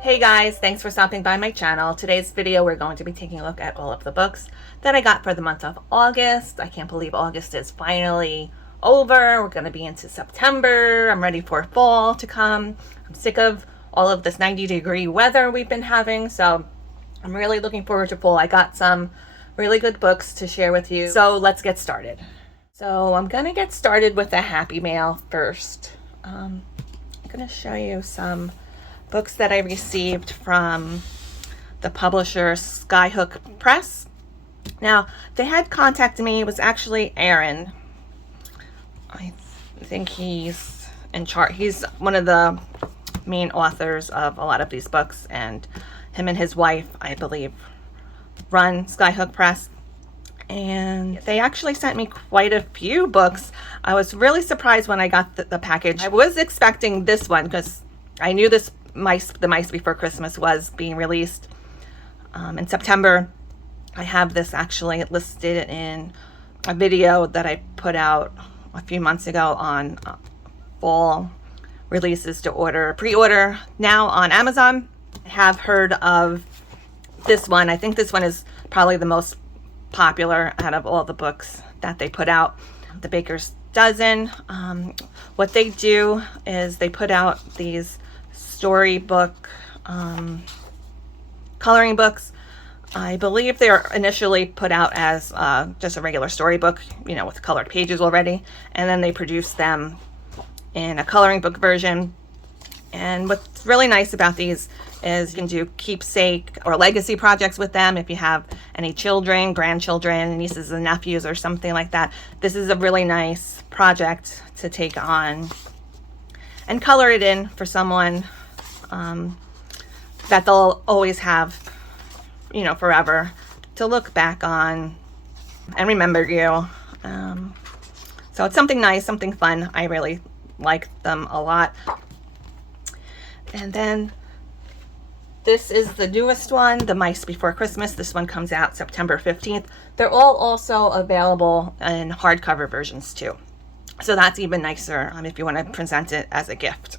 Hey guys, thanks for stopping by my channel. Today's video we're going to be taking a look at all of the books that I got for the month of August. I can't believe August is finally over. We're going to be into September. I'm ready for fall to come. I'm sick of all of this 90-degree weather we've been having, so I'm really looking forward to fall. I got some really good books to share with you, so let's get started. So I'm going to get started with the Happy Mail first. I'm going to show you some books that I received from the publisher Skyhook Press. Now, they had contacted me. It was actually Aaron. I think he's in charge. He's one of the main authors of a lot of these books, and him and his wife, I believe, run Skyhook Press. And they actually sent me quite a few books. I was really surprised when I got the package. I was expecting this one because I knew the Mice Before Christmas was being released in September. I have this actually listed in a video that I put out a few months ago on fall releases to pre-order now on Amazon. I have heard of this one. I think this one is probably the most popular out of all the books that they put out. The Baker's Dozen. What they do is they put out these storybook coloring books. I believe they are initially put out as just a regular storybook, you know, with colored pages already, and then they produce them in a coloring book version. And what's really nice about these is you can do keepsake or legacy projects with them if you have any children, grandchildren, nieces and nephews or something like that. This is a really nice project to take on and color it in for someone that they'll always have, you know, forever to look back on and remember you. So it's something nice, something fun. I really like them a lot. And then this is the newest one, The Mice Before Christmas. This one comes out September 15th. They're all also available in hardcover versions too. So that's even nicer if you want to present it as a gift.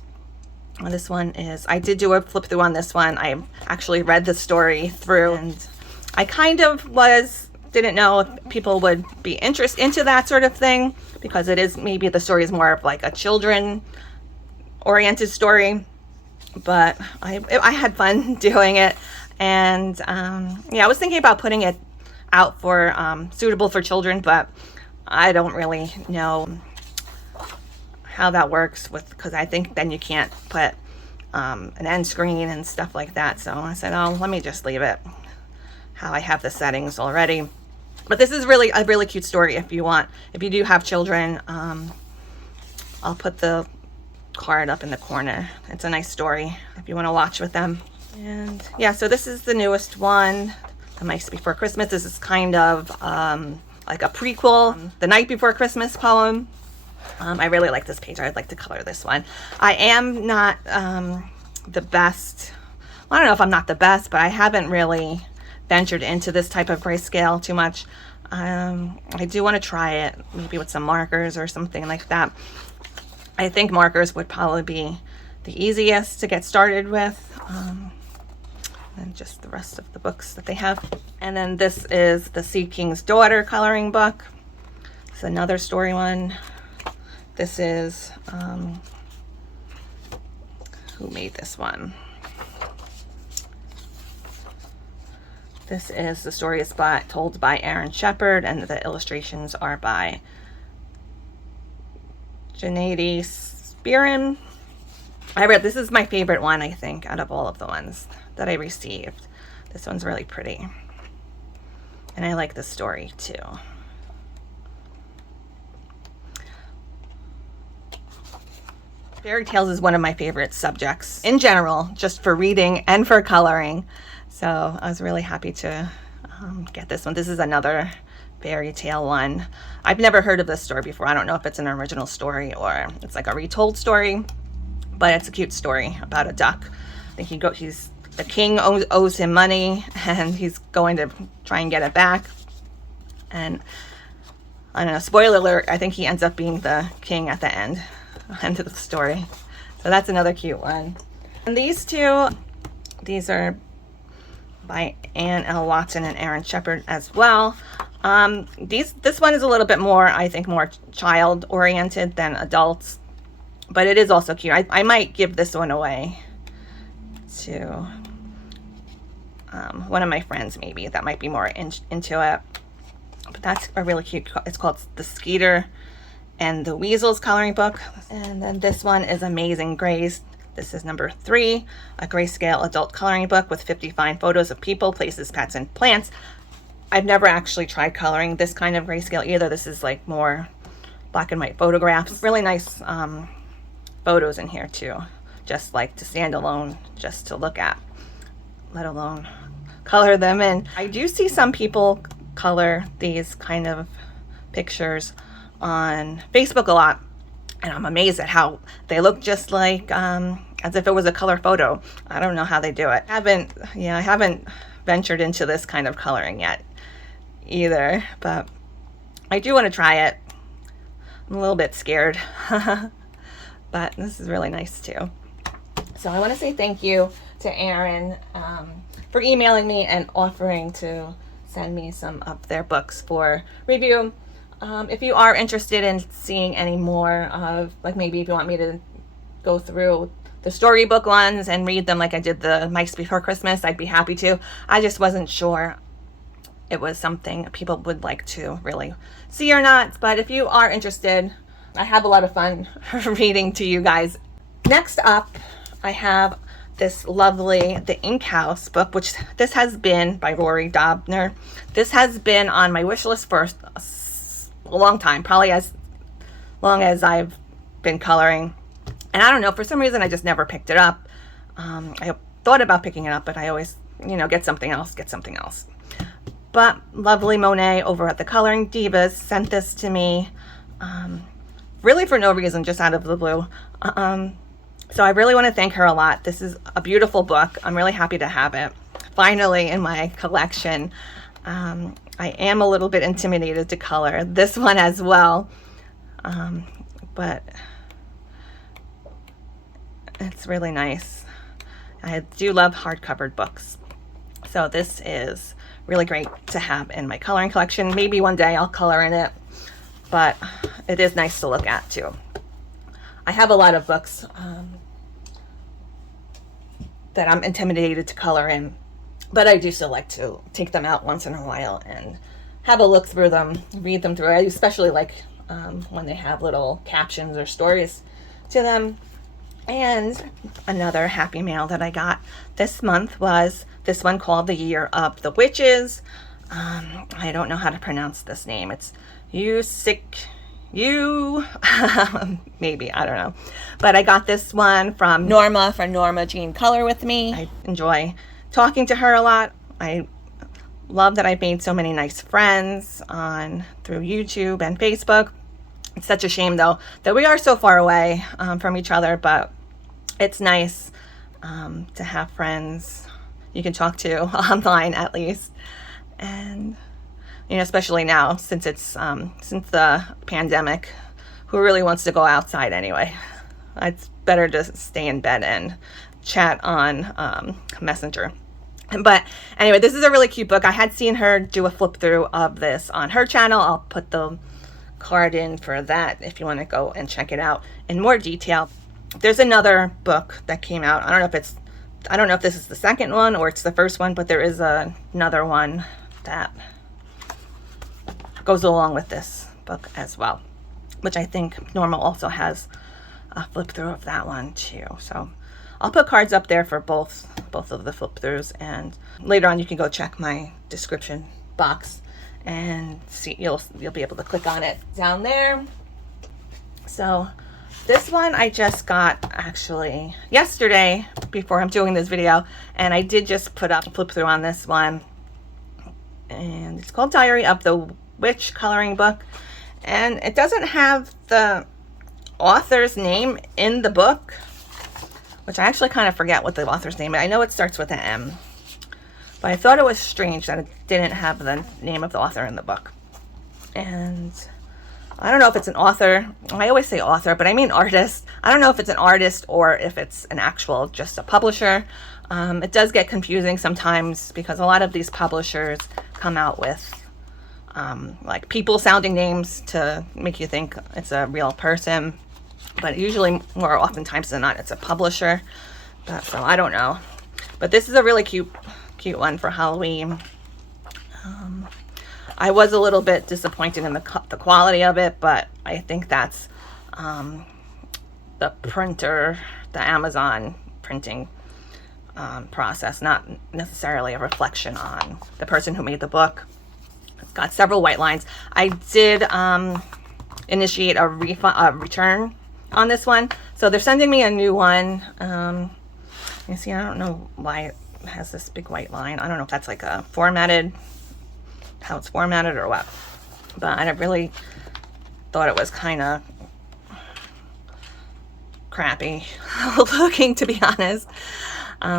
This one is, I did do a flip through on this one. I actually read the story through, and I kind of didn't know if people would be interested into that sort of thing, because it is, maybe the story is more of like a children oriented story, but I had fun doing it. And yeah, I was thinking about putting it out for suitable for children, but I don't really know how that works because I think then you can't put an end screen and stuff like that. So I said, oh, let me just leave it how I have the settings already. But this is really a really cute story if you do have children. I'll put the card up in the corner. It's a nice story if you want to watch with them. And yeah, so this is the newest one, The Mice Before Christmas. This is kind of like a prequel, The Night Before Christmas poem. I really like this page. I'd like to color this one. I am not the best. Well, I don't know if I'm not the best, but I haven't really ventured into this type of grayscale too much. I do want to try it, maybe with some markers or something like that. I think markers would probably be the easiest to get started with. And just the rest of the books that they have. And then this is the Sea King's Daughter coloring book. It's another story one. This is, who made this one? This is, the story is told by Aaron Shepard, and the illustrations are by Janady Spearin. This is my favorite one, I think, out of all of the ones that I received. This one's really pretty. And I like the story too. Fairy tales is one of my favorite subjects in general, just for reading and for coloring. So I was really happy to get this one. This is another fairy tale one. I've never heard of this story before. I don't know if it's an original story or it's like a retold story, but it's a cute story about a duck. I think the king owes him money, and he's going to try and get it back. And I don't know, spoiler alert, I think he ends up being the king at the end. end of the story. So that's another cute one. And these two, these are by Ann L. Watson and Aaron Shepard as well. This one is a little bit more, I think, more child oriented than adults, but it is also cute. I might give this one away to one of my friends, maybe, that might be more into it. But that's a really cute, it's called The Skeeter and the Weasels coloring book. And then this one is Amazing Grace. This is number 3, a grayscale adult coloring book with 50 fine photos of people, places, pets, and plants. I've never actually tried coloring this kind of grayscale either. This is like more black and white photographs. Really nice photos in here too, just like to stand alone, just to look at, let alone color them in. I do see some people color these kind of pictures on Facebook a lot, and I'm amazed at how they look just like as if it was a color photo. I don't know how they do it. I haven't ventured into this kind of coloring yet either, but I do want to try it. I'm a little bit scared, but this is really nice too. So I want to say thank you to Aaron for emailing me and offering to send me some of their books for review. If you are interested in seeing any more of, like, maybe if you want me to go through the storybook ones and read them like I did the Mice Before Christmas, I'd be happy to. I just wasn't sure it was something people would like to really see or not. But if you are interested, I have a lot of fun reading to you guys. Next up, I have this lovely The Ink House book, which this has been by Rory Dobner. This has been on my wish list for a long time, probably as long as I've been coloring. And I don't know, for some reason I just never picked it up. I thought about picking it up, but I always, get something else. But lovely Monet over at the Coloring Divas sent this to me, really for no reason, just out of the blue. So I really want to thank her a lot. This is a beautiful book. I'm really happy to have it finally in my collection. I am a little bit intimidated to color this one as well, but it's really nice. I do love hardcover books, so this is really great to have in my coloring collection. Maybe one day I'll color in it, but it is nice to look at too. I have a lot of books that I'm intimidated to color in, but I do still like to take them out once in a while and have a look through them, read them through. I especially like when they have little captions or stories to them. And another happy mail that I got this month was this one called The Year of the Witches. I don't know how to pronounce this name. It's maybe, I don't know. But I got this one from Norma Jean Color With Me. I enjoy talking to her a lot. I love that I've made so many nice friends through YouTube and Facebook. It's such a shame though that we are so far away from each other, but it's nice to have friends you can talk to online at least. And especially now since it's since the pandemic, who really wants to go outside anyway? It's better to stay in bed and chat on Messenger. But anyway, this is a really cute book. I had seen her do a flip through of this on her channel. I'll put the card in for that if you want to go and check it out in more detail. There's another book that came out. I don't know if this is the second one or it's the first one, but there is another one that goes along with this book as well, which I think Norma also has a flip through of that one too. So I'll put cards up there for both of the flip throughs, and later on you can go check my description box and see, you'll be able to click on it down there. So this one I just got actually yesterday before I'm doing this video, and I did just put up a flip through on this one, and it's called Diary of the Witch coloring book, and it doesn't have the author's name in the book, which I actually kind of forget what the author's name is. I know it starts with an M, but I thought it was strange that it didn't have the name of the author in the book. And I don't know if it's an author. I always say author, but I mean artist. I don't know if it's an artist or if it's an actual, just a publisher. It does get confusing sometimes because a lot of these publishers come out with like people sounding names to make you think it's a real person. But usually, more oftentimes than not, it's a publisher. But, so I don't know. But this is a really cute one for Halloween. I was a little bit disappointed in the quality of it, but I think that's the printer, the Amazon printing process, not necessarily a reflection on the person who made the book. It's got several white lines. I did initiate a return on this one, so they're sending me a new one. You see, I don't know why it has this big white line. I don't know if that's like a formatted, how it's formatted or what, but I really thought it was kind of crappy looking, to be honest,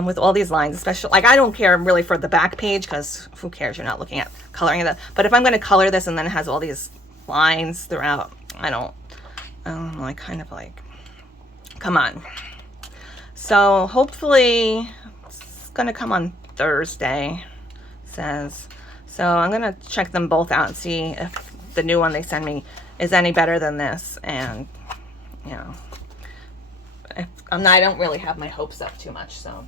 with all these lines, especially, like, I don't care really for the back page because who cares, you're not looking at coloring of it. But if I'm going to color this and then it has all these lines throughout, I don't know, I kind of like, come on. So hopefully it's going to come on Thursday, it says. So I'm going to check them both out and see if the new one they send me is any better than this. And, you know, I don't really have my hopes up too much. So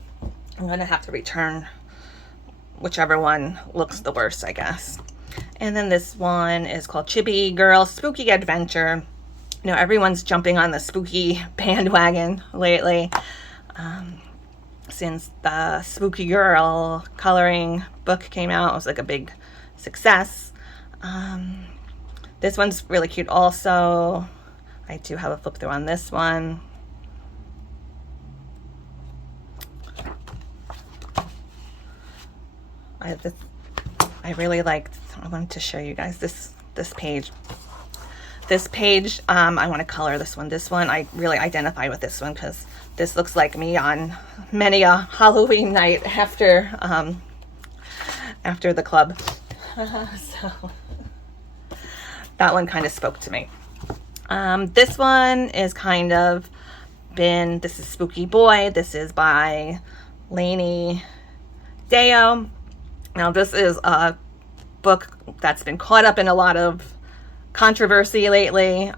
I'm going to have to return whichever one looks the worst, I guess. And then this one is called Chibi Girl Spooky Adventure. You know, everyone's jumping on the spooky bandwagon lately. Since the Spooky Girl coloring book came out, it was like a big success. This one's really cute also. I do have a flip through on this one. I really liked, I wanted to show you guys this page. This page, I want to color this one. This one, I really identify with this one because this looks like me on many a Halloween night after the club. So that one kind of spoke to me. This one is kind of this is Spooky Boy. This is by Lainey Deo. Now this is a book that's been caught up in a lot of controversy lately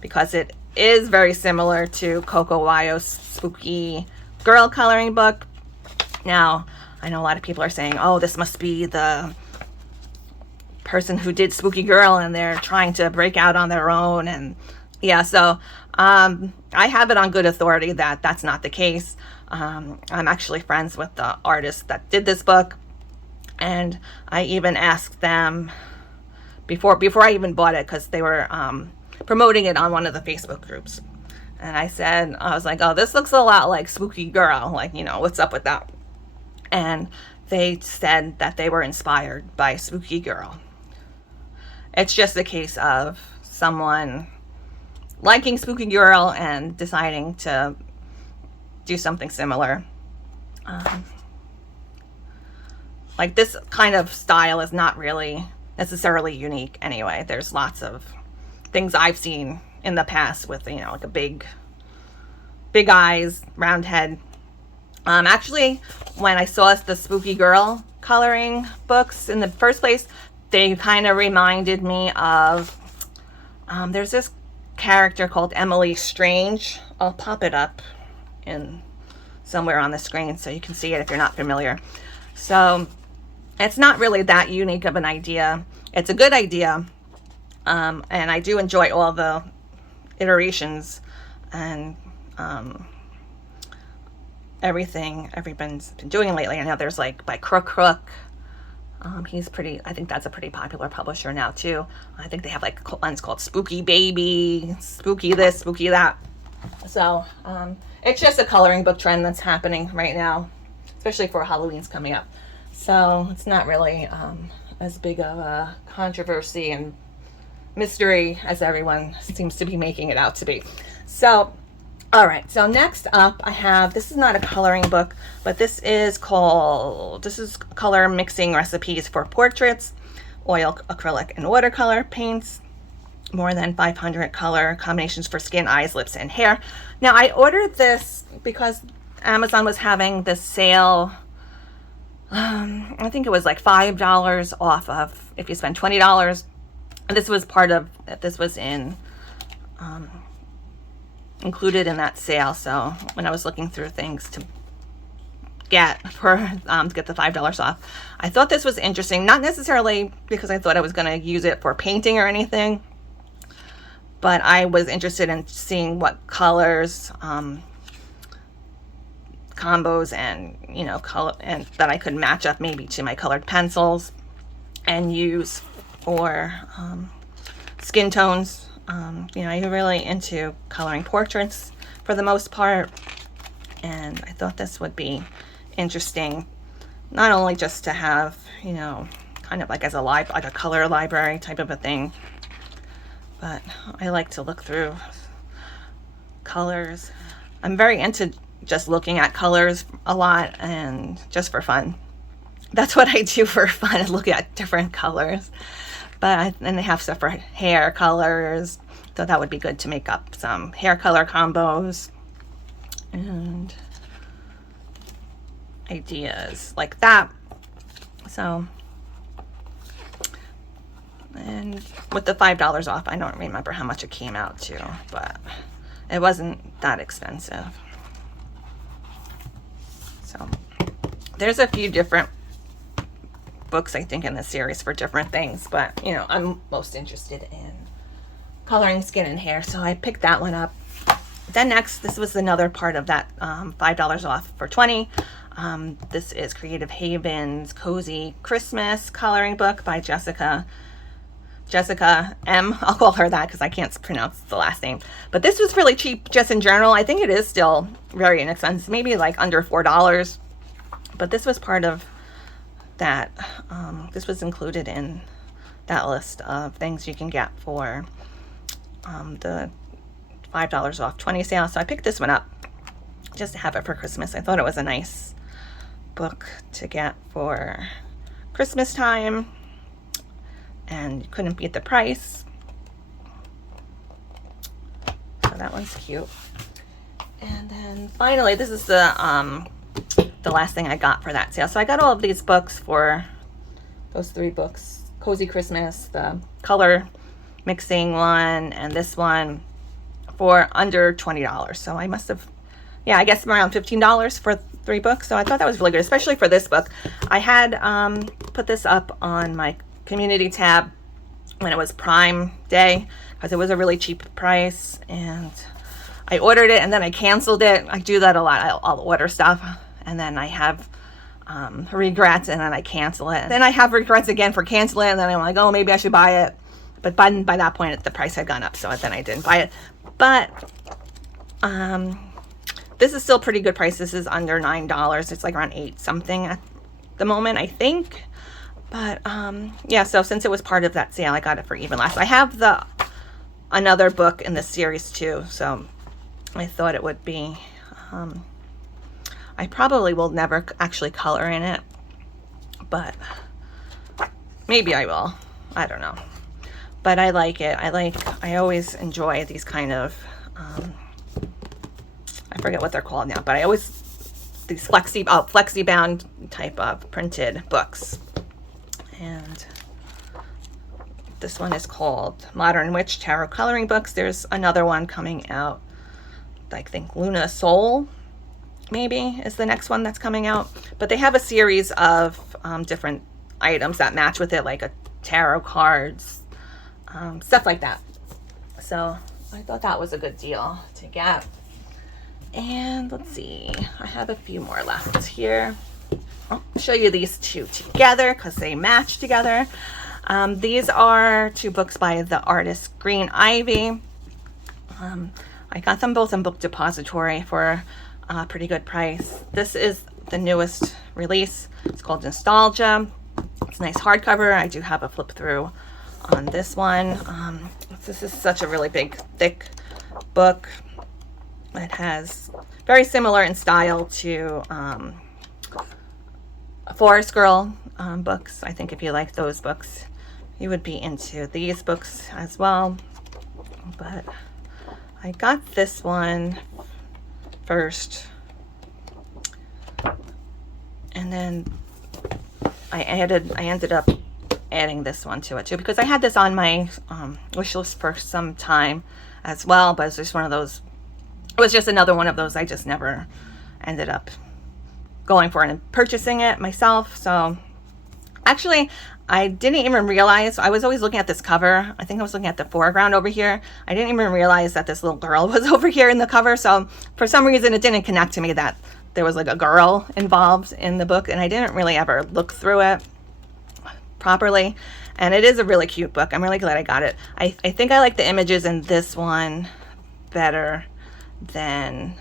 because it is very similar to Coco Wyo's Spooky Girl coloring book. Now, I know a lot of people are saying, oh, this must be the person who did Spooky Girl and they're trying to break out on their own. And yeah, so I have it on good authority that that's not the case. I'm actually friends with the artist that did this book. And I even asked them before I even bought it, because they were promoting it on one of the Facebook groups. And I was like, oh, this looks a lot like Spooky Girl. Like, you know, what's up with that? And they said that they were inspired by Spooky Girl. It's just a case of someone liking Spooky Girl and deciding to do something similar. Like, this kind of style is not really necessarily unique anyway. There's lots of things I've seen in the past with, you know, like a big eyes, round head. Actually, when I saw the Spooky Girl coloring books in the first place, they kind of reminded me of, there's this character called Emily Strange. I'll pop it up in somewhere on the screen so you can see it if you're not familiar. So it's not really that unique of an idea. It's a good idea. And I do enjoy all the iterations and everything everyone's been doing lately. I know there's like by Crook. He's pretty, I think that's a pretty popular publisher now too. I think they have like ones called Spooky Baby, Spooky this, Spooky that. So it's just a coloring book trend that's happening right now, especially for Halloween's coming up. So it's not really as big of a controversy and mystery as everyone seems to be making it out to be. So, all right. So next up I have, this is not a coloring book, but this is color mixing recipes for portraits, oil, acrylic, and watercolor paints. more than 500 color combinations for skin, eyes, lips, and hair. Now I ordered this because Amazon was having this sale. I think it was like $5 off of if you spend $20. And this was part of, this was included in that sale. So when I was looking through things to get to get the $5 off, I thought this was interesting. Not necessarily because I thought I was going to use it for painting or anything, but I was interested in seeing what colors, combos, and color, and that I could match up maybe to my colored pencils and use for skin tones. I'm really into coloring portraits for the most part, and I thought this would be interesting, not only just to have kind of like as like a color library type of a thing, but I like to look through colors. I'm very into just looking at colors a lot, and just for fun. That's what I do for fun, is look at different colors. And they have stuff for hair colors, so that would be good to make up some hair color combos and ideas like that. So, and with the $5 off, I don't remember how much it came out to, but it wasn't that expensive. So there's a few different books I think in the series for different things, but I'm most interested in coloring skin and hair, so I picked that one up. Then next, this was another part of that $5 off for $20. This is Creative Haven's Cozy Christmas coloring book by Jessica M. I'll call her that because I can't pronounce the last name. But this was really cheap just in general. I think it is still very inexpensive, maybe like under $4. But this was part of that. This was included in that list of things you can get for the $5 off 20 sale. So I picked this one up just to have it for Christmas. I thought it was a nice book to get for Christmas time, and you couldn't beat the price. So that one's cute. And then finally, this is the last thing I got for that sale. So I got all of these books for those 3 books: Cozy Christmas, the color mixing one, and this one, for under $20. So I must have, I guess around $15 for 3 books. So I thought that was really good, especially for this book. I had put this up on my community tab when it was Prime Day because it was a really cheap price, and I ordered it and then I canceled it. I do that a lot. I'll order stuff and then I have regrets, and then I cancel it. Then I have regrets again for canceling it, and then I'm like, oh, maybe I should buy it. But by that point, the price had gone up, so then I didn't buy it. But this is still pretty good price. This is under $9. It's like around 8 something at the moment, I think. But so since it was part of that sale, I got it for even less. I have another book in this series too, so I thought it would be, I probably will never actually color in it, but maybe I will. I don't know. But I like it. I always enjoy these kind of, I forget what they're called now, but these flexi bound type of printed books. And this one is called Modern Witch Tarot Coloring Books. There's another one coming out, I think Luna Soul maybe is the next one that's coming out. But they have a series of different items that match with it, like tarot cards, stuff like that. So I thought that was a good deal to get. And let's see, I have a few more left here. I'll show you these 2 together because they match together. These are 2 books by the artist Green Ivy. I got them both in Book Depository for a pretty good price. This is the newest release. It's called Nostalgia. It's a nice hardcover. I do have a flip through on this one. This is such a really big, thick book. It has very similar in style to Forest Girl books. I think if you like those books, you would be into these books as well. but I got this one first, and then I ended up adding this one to it too, because I had this on my wish list for some time as well, but it's just one of those, it was just another one of those I just never ended up going for and purchasing it myself. So actually, I didn't even realize, I was always looking at this cover. I think I was looking at the foreground over here. I didn't even realize that this little girl was over here in the cover. So for some reason, it didn't connect to me that there was like a girl involved in the book, and I didn't really ever look through it properly. And it is a really cute book. I'm really glad I got it. I think I like the images in this one better than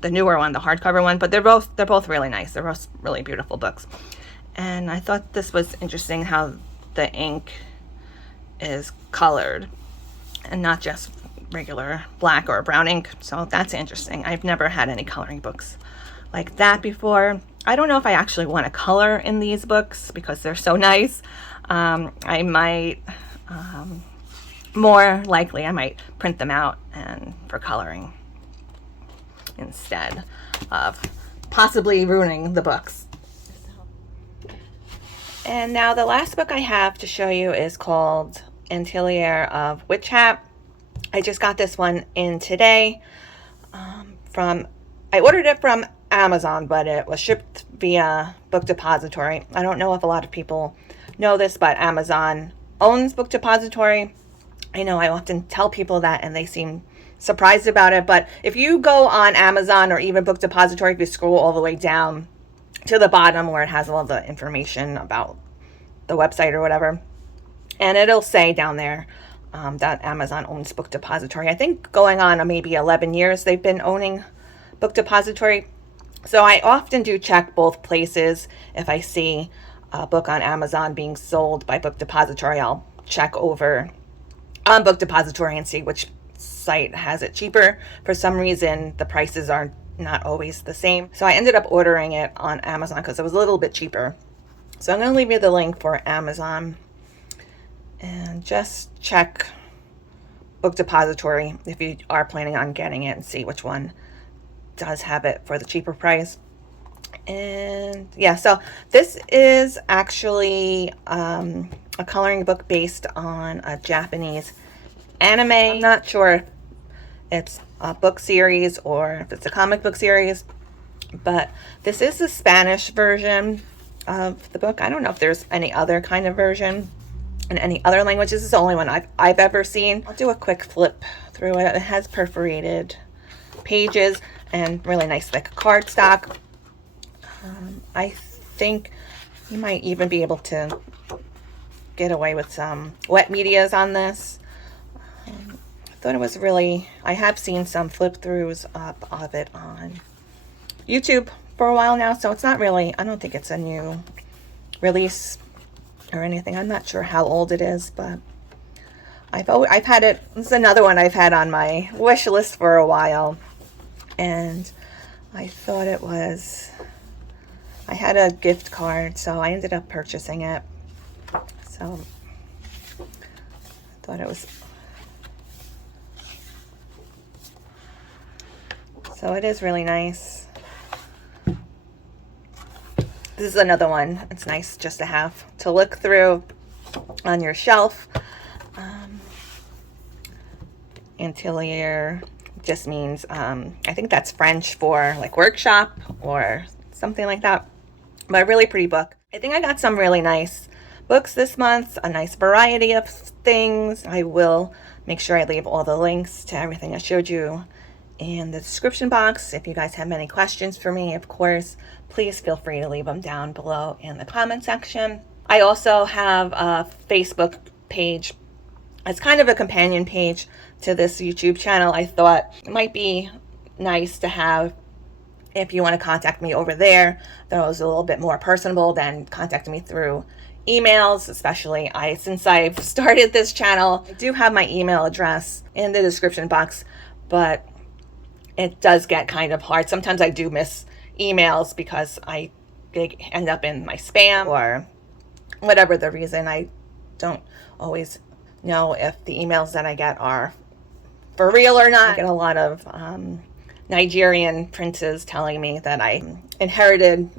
the newer one, the hardcover one, but they're both really nice. They're both really beautiful books. And I thought this was interesting how the ink is colored and not just regular black or brown ink. So that's interesting. I've never had any coloring books like that before. I don't know if I actually want to color in these books because they're so nice. I might, more likely, I might print them out and for coloring instead of possibly ruining the books. And now the last book I have to show you is called Antil of Witch Hat. I just got this one in today I ordered it from Amazon, but it was shipped via Book Depository. I don't know if a lot of people know this, but Amazon owns Book Depository. I know I often tell people that and they seem surprised about it, but if you go on Amazon or even Book Depository, if you scroll all the way down to the bottom where it has all the information about the website or whatever, and it'll say down there that Amazon owns Book Depository. I think going on maybe 11 years they've been owning Book Depository. So I often do check both places. If I see a book on Amazon being sold by Book Depository, I'll check over on Book Depository and see which site has it cheaper. For some reason, the prices are not always the same. So I ended up ordering it on Amazon because it was a little bit cheaper. So I'm going to leave you the link for Amazon and just check Book Depository if you are planning on getting it and see which one does have it for the cheaper price. And yeah, so this is actually a coloring book based on a Japanese anime. I'm not sure if it's a book series or if it's a comic book series, but this is the Spanish version of the book. I don't know if there's any other kind of version in any other language. This is the only one I've ever seen. I'll do a quick flip through it. It has perforated pages and really nice thick cardstock. I think you might even be able to get away with some wet medias on this. I thought it was really, I have seen some flip throughs of it on YouTube for a while now, so it's not really, I don't think it's a new release or anything. I'm not sure how old it is, but I've had it. This is another one I've had on my wish list for a while, and I thought it was, I had a gift card, so I ended up purchasing it. So I thought it was, so it is really nice. This is another one. It's nice just to have to look through on your shelf. Antil just means, I think that's French for like workshop or something like that. But a really pretty book. I think I got some really nice books this month, a nice variety of things. I will make sure I leave all the links to everything I showed you in the description box. If you guys have any questions for me, of course, please feel free to leave them down below in the comment section. I also have a Facebook page. It's kind of a companion page to this YouTube channel. I thought it might be nice to have if you want to contact me over there. That was a little bit more personable than contacting me through emails, especially since I've started this channel. I do have my email address in the description box, but it does get kind of hard. Sometimes I do miss emails because they end up in my spam or whatever the reason. I don't always know if the emails that I get are for real or not. I get a lot of Nigerian princes telling me that I inherited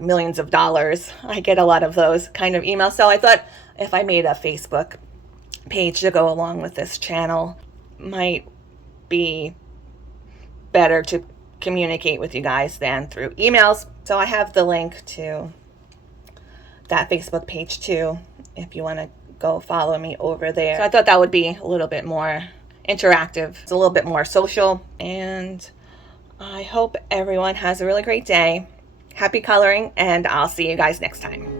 millions of dollars. I get a lot of those kind of emails. So I thought if I made a Facebook page to go along with this channel, might be better to communicate with you guys than through emails. So I have the link to that Facebook page too, if you want to go follow me over there. So I thought that would be a little bit more interactive. It's a little bit more social, and I hope everyone has a really great day. Happy coloring, and I'll see you guys next time.